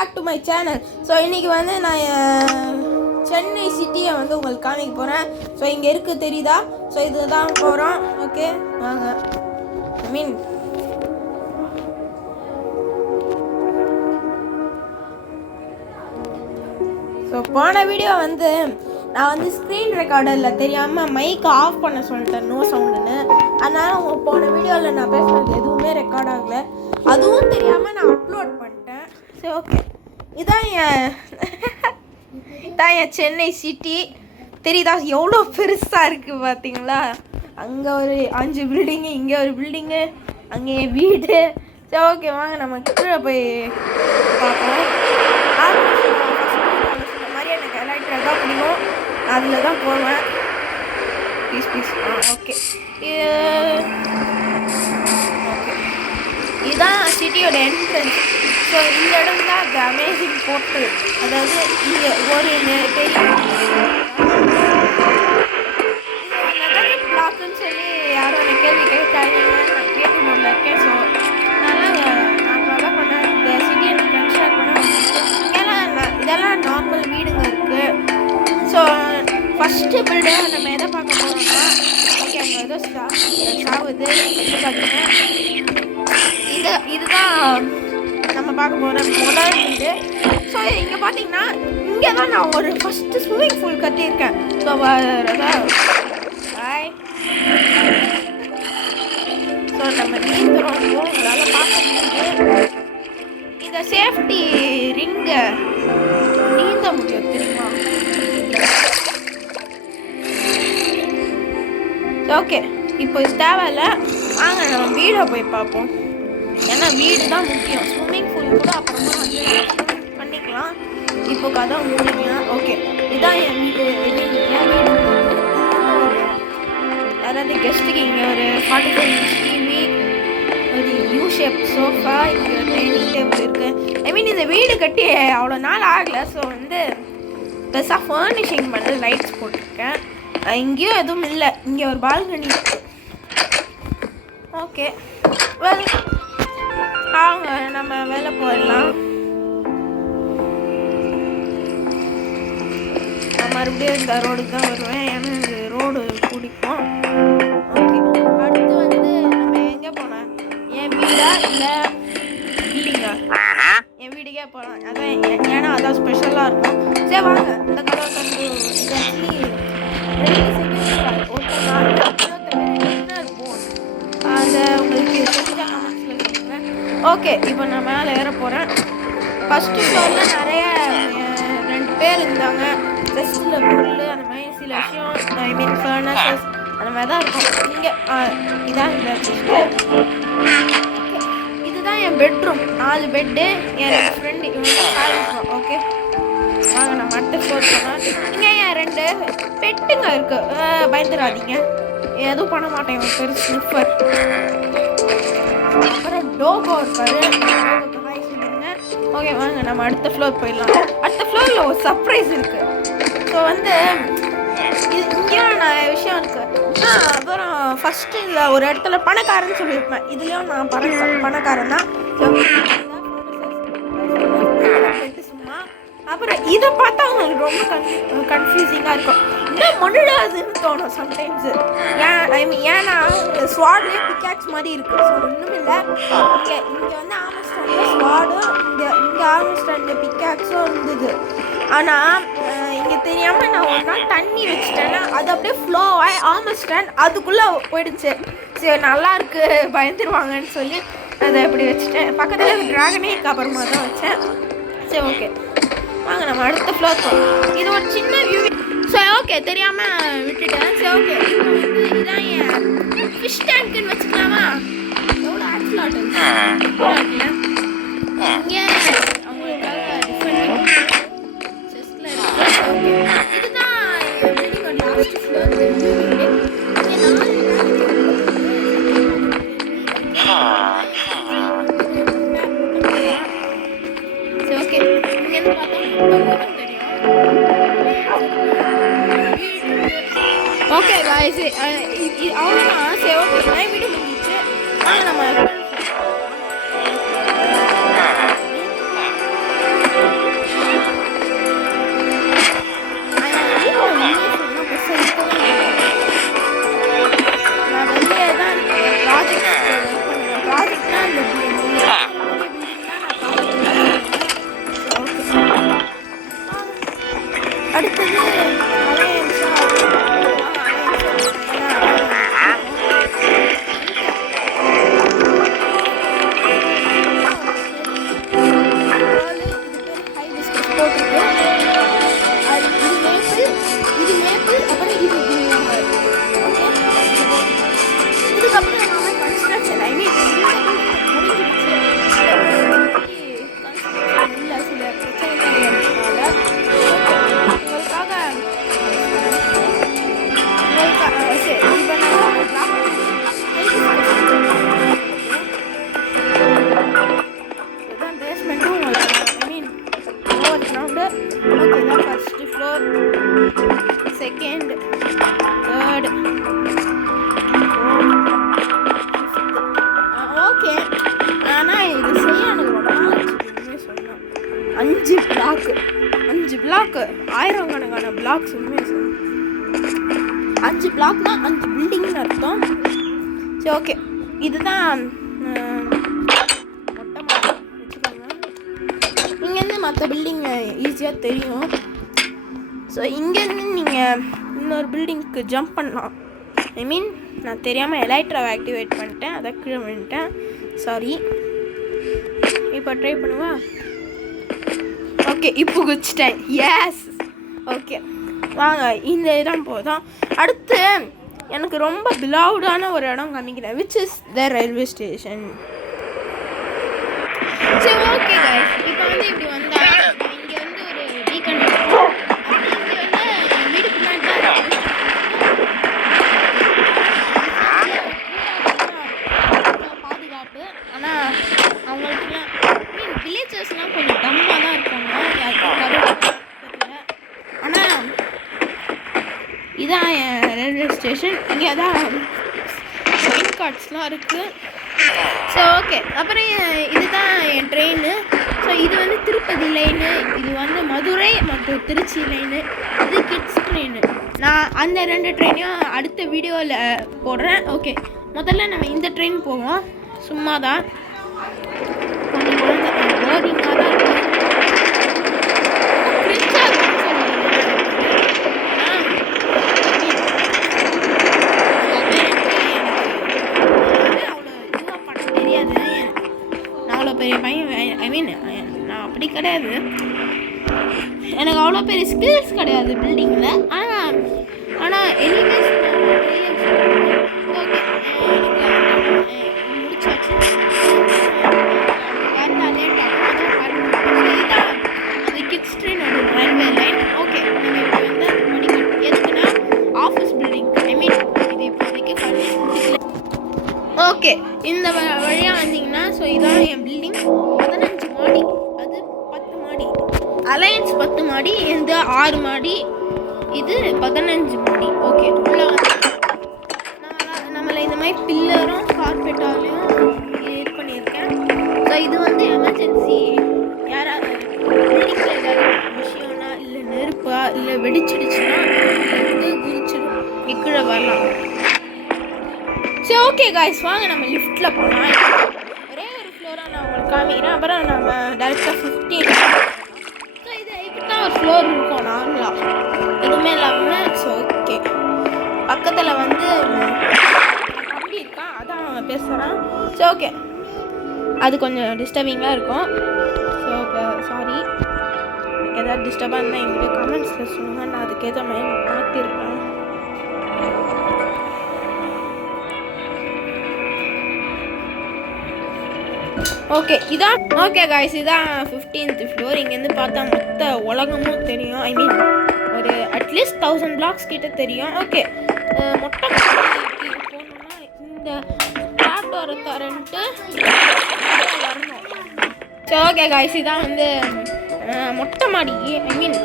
Back to my channel. So இன்றைக்கி வந்து நான் சென்னை சிட்டியை வந்து உங்களுக்கு காமிக்க போகிறேன். ஸோ இங்கே இருக்குது தெரியுதா? ஸோ இதுதான் போகிறோம். ஓகே வாங்க. ஸோ போன வீடியோ வந்து நான் வந்து ஸ்க்ரீன் ரெக்கார்டரில் தெரியாமல் மைக்கை ஆஃப் பண்ண சொல்லிட்டேன், நோ சவுண்டுன்னு. அதனால் அவங்க போன வீடியோவில் நான் பேசுகிறது எதுவுமே ரெக்கார்ட் ஆகலை. அதுவும் தெரியாமல் நான் அப்லோட் பண்ணிட்டேன். சரி ஓகே, இதான் என் சென்னை சிட்டி. தெரியுதா எவ்வளோ பெருசாக இருக்குது பார்த்தீங்களா? அங்கே ஒரு 5 பில்டிங்கு, இங்கே ஒரு பில்டிங்கு, அங்கே என் வீடு. சரி ஓகே வாங்க நம்ம கீழே போய் பார்ப்போம். மாதிரி எனக்கு எலக்ட்ரிக் தான் பிடிக்கும், அதில் தான் போவேன். Please okay. ஓகே இதுதான் சிட்டியோட என்ட்ரன்ஸ். ஸோ இந்த இடம் தான் த அமேசிங் போர்ட்டல். அதாவது இங்கே ஒரு நகர பிளாக்குன்னு சொல்லி யாரும் எனக்கு கேள்வி கேட்டாங்க, நான் கேட்டு முடியல இருக்கேன். ஸோ நான் தான் பண்ணேன், இந்த சிட்டியை நான் ஷேர் பண்ணேன். இதெல்லாம் நார்மல் வீடுங்க இருக்குது. ஸோ ஃபஸ்ட்டு பில்டிங் நம்ம எதை பார்க்க போகிறோம்னா, ஓகே அங்கே ஏதோ சாவுது பார்த்தீங்கன்னா இதுதான் நம்ம பார்க்க போகிற முதல் வீடு. ஸோ இங்கே பார்த்தீங்கன்னா இங்கே தான் நான் ஒரு ஃபஸ்ட்டு ஸ்விம்மிங் பூல் கட்டியிருக்கேன். ஸோ பாய். ஸோ நம்ம நீந்துறோம், உங்களால் பார்க்க முடியுது. இந்த சேஃப்டி ரிங்கை நீந்த முடியும் தெரியுமா? ஓகே இப்போ இது தேவையில்லை, வாங்க நம்ம வீடை போய் பார்ப்போம். ஏன்னா வீடு தான் முக்கியம். ஸ்விம்மிங் பூல் கூட அப்புறமா வந்து பண்ணிக்கலாம், இப்போ கதை மூடிக்கலாம். ஓகே இதுதான் என் வீடு. யாராவது கெஸ்ட்டுக்கு இங்கே ஒரு 45 இன்ச் டிவி, ஒரு யூ ஷேப் சோஃபா, இங்கே ஒரு டைனிங் டேபிள் இருக்குது. ஐ மீன் இந்த வீடு கட்டி அவ்வளோ நாள் ஆகலை. ஸோ வந்து பெருசாக ஃபர்னிஷிங் பண்ணி லைட்ஸ் போட்டிருக்கேன். இங்கேயும் எதுவும் இல்லை, இங்கே ஒரு பால்கனி இருக்குது. ஓகே வெல் அவங்க நம்ம வேலை போயிடலாம். நான் மறுபடியும் இந்த ரோடுக்கு தான் வருவேன், ஏன்னா இந்த ரோடு பிடிக்கும். ஓகே அடுத்து வந்து நம்ம எங்கே போனோம்? என் வீடா இல்லை பில்டிங்கா? என் வீடுக்கே போகலாம், அதான் ஏன்னா அதான் ஸ்பெஷலாக இருக்கும். சரி வாங்க இந்த கதை வந்து அதை உங்களுக்கு தெரிஞ்ச கமெண்ட்ஸில் சொல்லுங்கள். ஓகே இப்போ நான் மேலே ஏற போகிறேன். ஃபஸ்ட்டு ஃப்ளோரில் நிறைய 2 பேர் இருந்தாங்க. டெஸ்ட்டில் பொருள் அந்த மாதிரி சில விஷயம், ஐ மீன் ஃபர்னஸஸ் அந்த மாதிரி தான் இருக்கும். இங்கே இதான் இந்த இதுதான் என் பெட்ரூம். 4 பெட்டு. என் ஃப்ரெண்டு இவங்க. ஓகே வாங்க நம்ம அடுத்த ஃப்ளோர் போனால் இங்கே என் 2 பெட்டுங்க இருக்குது. பயந்துடாதீங்க, எதுவும் பண்ண மாட்டேன். இவன் பேர் ஸ்னிஃபர். அப்புறம் டோகோ இருக்காரு. ஹாய் சொல்லுங்க. ஓகே வாங்க நம்ம அடுத்த ஃப்ளோர் போயிடலாம். அடுத்த ஃப்ளோரில் ஒரு சர்ப்ரைஸ் இருக்குது. ஸோ வந்து இங்கேயும் நான் விஷயம் இருக்குது. அப்புறம் ஃபஸ்ட்டு இல்லை ஒரு இடத்துல பணக்காரன்னு சொல்லியிருப்பேன், இதுலேயும் நான் பணக்காரன் தான். சும்மா அப்புறம் இதை பார்த்தா அவங்களுக்கு ரொம்ப கன்ஃபியூசிங்காக இருக்கும். இன்னும் மண்ணுடாதுன்னு தோணும் சம்டைம்ஸு. ஏன்னா ஸ்வாட்லேயே பிக்காக்ஸ் மாதிரி இருக்குது. ஸோ ஒன்றும் இல்லை, இங்கே வந்து ஆமஸ்டாண்டில் ஸ்வாடும் இங்கே ஆமஸ்டாண்டில் பிக்காக்ஸும் இருந்தது. ஆனால் இங்கே தெரியாமல் நான் ஒரு நாள் தண்ணி வச்சுட்டேன்னா அது அப்படியே ஃப்ளோ ஆகி ஆமஸ்டாண்ட் அதுக்குள்ளே போயிடுச்சு. சரி நல்லா இருக்குது, பயந்துருவாங்கன்னு சொல்லி அதை எப்படி வச்சுட்டேன். பக்கத்தில் ட்ராகனே அப்புறமா தான் வச்சேன். சரி ஓகே வாங்க நம்ம அடுத்த ஃப்ளோர் போகிறோம். இது ஒரு சின்ன வியூ. சரி ஓகே தெரியாமல் விட்டுட்டேன். சரி ஓகே இப்போ வந்து இதுதான் என் ஃபிஷ் டேங்க்குன்னு வச்சுக்கலாமா? எவ்வளோ ஆக்சுவலாக இங்கே அவங்களுக்காக டிஃப்ரெண்ட் செஸ்டில் இருக்குது. இதுதான் பில்டிங்கோட லாஸ்ட் ஃப்ளோர். சரி ஓகே இங்கேருந்து பார்த்தா ஓகே காய்ஸ் அவ்வளோதான். சரி ஓகே நான் வீடு முடிஞ்சிச்சு. நம்ம ஓகே தான் first floor, second, third, okay. ஆனால் இது செய்ய எனக்கு ரொம்ப நாள் ஆச்சு சொன்னோம். 5 பிளாக்கு 1000 கணக்கான பிளாக்ஸ் உண்மையை சொன்னோம். 5 பிளாக்னா 5 பில்டிங்னு அர்த்தம். சரி ஓகே, இதுதான் மொட்டை மாடி வச்சுக்கோங்க. இங்கேருந்து மற்ற பில்டிங் ஈஸியாக தெரியும். ஸோ இங்கேருந்து நீங்கள் இன்னொரு பில்டிங்க்கு ஜம்ப் பண்ணலாம். ஐ மீன் நான் தெரியாமல் எலைட்ராவை ஆக்டிவேட் பண்ணிட்டேன், அதை கீழே பண்ணிட்டேன், சாரி. இப்போ ட்ரை பண்ணுவா. ஓகே, இப்போ குச்சிட்டேன். எஸ், ஓகே வாங்க இந்த இடம் போதும். அடுத்து எனக்கு ரொம்ப பிலவுடான ஒரு இடம் காமிக்கிறேன், which is the railway station. சரி ஓகே கைஸ், இப்போ வந்து இப்படி வந்தால் இங்கே வந்து ஒரு வீக்கெண்ட் இருக்கும். அப்படி இங்கே வந்து வீடு பின்னாடி பாதுகாப்பு. ஆனால் அவங்களுக்குலாம் வில்லேஜஸ்லாம் கொஞ்சம் டம்மாக தான் இருக்காங்க, யாருக்கும். ஆனால் இதான் என் ரயில்வே ஸ்டேஷன். இங்கே தான் ட்ரெயின் கார்ட்ஸ்லாம் இருக்குது. ஸோ ஓகே, அப்புறம் இதுதான் என் ட்ரெயின். ஸோ இது வந்து திருப்பதி லைனு, இது வந்து மதுரை மற்றும் திருச்சி லைனு, இது கிட்ஸ் ட்ரெயின். நான் அந்த 2 ட்ரெயினையும் அடுத்த வீடியோவில் போடுறேன். ஓகே, முதல்ல நம்ம இந்த ட்ரெயின் போவோம். சும்மா தான் கொஞ்சம் போரிங்காக தான் இருக்கும். பெரிய பையன், ஐ மீன் நான் அப்படி கிடையாது, எனக்கு அவ்வளோ பெரிய ஸ்கில்ஸ் கிடையாது பில்டிங்கில். ஆனால் எனிவேஸ் ஓகே முடிச்சாச்சு. வரலாம் லேட் ஆகும். இதுதான் அந்த கிட்ஸ் ட்ரெயினோட ரயில்வே லைன். ஓகே, நம்ம இப்போ வந்து படிக்கணும். எதுக்குன்னா ஆஃபீஸ் பில்டிங், ஐ மீன் இது இப்போதைக்கு படிச்சு. ஓகே, இந்த வழியாக வந்தீங்கன்னா ஸோ இதான் என் பில்டிங். 15 மாடி, அது 10 மாடி. அலையன்ஸ் 10 மாடி, இந்த 6 மாடி, இது 15 மாடி. ஓகே, உள்ளே வந்து நம்மளை இந்த மாதிரி பில்லரும் கார்பெட்டாலையும் இது பண்ணியிருக்கேன். ஸோ இது வந்து எமர்ஜென்சி, யாராவது பில்டிங்கில் ஏதாவது விஷயம்னா இல்லை நெருப்பா இல்லை வெடிச்சிடுச்சுன்னா வந்து குதிச்சிடும், கீழே வரலாம். சரி ஓகே காய்ஸ், வாங்க நம்ம லிஃப்ட்டில் போகலாம். ஒரே ஒரு ஃப்ளோராக நான் உங்களுக்கு காமிக்கிறேன், அப்புறம் நம்ம டேரெக்டாக 15. ஸோ இது இப்படி தான் ஒரு ஃப்ளோர் இருக்கும் நார்மலாக, எதுவுமே இல்லாமல். ஸோ ஓகே, பக்கத்தில் வந்து தம்பி இருக்கான், அதான் அவன் பேசுகிறான். ஸோ ஓகே, அது கொஞ்சம் டிஸ்டர்பிங்காக இருக்கும். ஸோ சாரி, எதாவது டிஸ்டர்பாக இருந்தால் எங்கிட்ட கமெண்ட்ஸில் சொல்லுங்கள், நான் அதுக்கேற்ற மாதிரி மாற்றிருக்கேன். ஓகே, இதான் ஓகே காய்ஸ், இதான் 15th ஃப்ளோர். இங்கேருந்து பார்த்தா மொத்த உலகமும் தெரியும். ஐ மீன் ஒரு அட்லீஸ்ட் 1000 பிளாக்ஸ் கிட்ட தெரியும். ஓகே, மொட்டை மாடிக்கு போகணுன்னா இந்த டோரை திறந்துட்டு வரணும். சரி ஓகே காய்ஸ், இதான் வந்து மொட்டை மாடி. I mean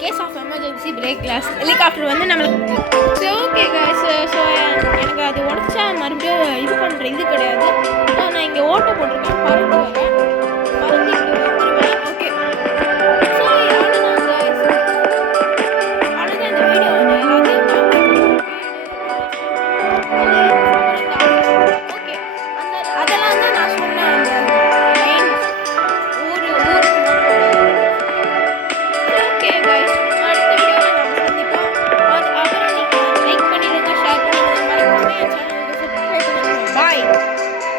case of emergency break glass helicopter வந்து நம்மளுக்கு. சரி ஓகே காய்ஸ், ஸோ எனக்கு அது உடச்சா மறுபடியும் இது பண்ணுற இது கிடையாது. நான் இங்கே ஓட்ட போட்டிருக்கேன், பறந்து வரேன்.